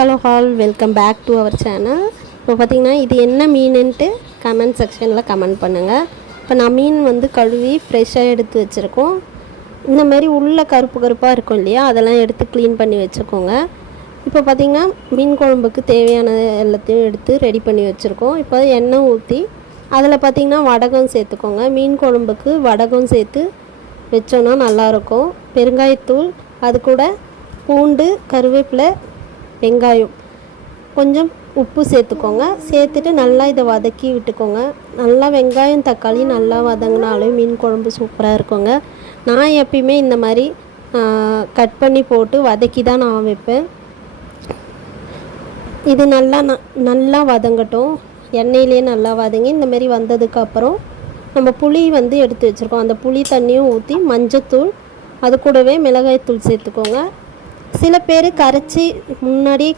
Hello all welcome back to our channel. இப்போ பார்த்திங்கன்னா இது என்ன மீனுன்ட்டு கமெண்ட் செக்ஷனில் கமெண்ட் பண்ணுங்கள். இப்போ நான் மீன் கழுவி ஃப்ரெஷ்ஷாக எடுத்து வச்சுருக்கோம். இந்த மாதிரி உள்ள கருப்பு கருப்பாக இருக்கும் இல்லையா, அதெல்லாம் எடுத்து க்ளீன் பண்ணி வச்சுக்கோங்க. இப்போ பார்த்திங்கன்னா மீன் குழம்புக்கு தேவையான எல்லாத்தையும் எடுத்து ரெடி பண்ணி வச்சுருக்கோம். இப்போ எண்ணெய் ஊற்றி அதில் பார்த்திங்கன்னா வடகம் சேர்த்துக்கோங்க. மீன் குழம்புக்கு வடகம் சேர்த்து வச்சோன்னா நல்லாயிருக்கும். பெருங்காயத்தூள், அது கூட பூண்டு, கருவேப்பிலை, வெங்காயம், கொஞ்சம் உப்பு சேர்த்துக்கோங்க. சேர்த்துட்டு நல்லா இதை வதக்கி விட்டுக்கோங்க. நல்லா வெங்காயம் தக்காளி நல்லா வதங்கினாலும் மீன் குழம்பு சூப்பராக இருக்குங்க. நான் எப்பயுமே இந்த மாதிரி கட் பண்ணி போட்டு வதக்கி தான் நான் வைப்பேன். இது நல்லா வதங்கட்டும். எண்ணெயிலே நல்லா வதங்கி இந்த மாதிரி வந்ததுக்கப்புறம் நம்ம புளி எடுத்து வச்சுருக்கோம். அந்த புளி தண்ணியும் ஊற்றி மஞ்சத்தூள், அது கூடவே மிளகாய்த்தூள் சேர்த்துக்கோங்க. சில பேர் கரைச்சி முன்னாடியே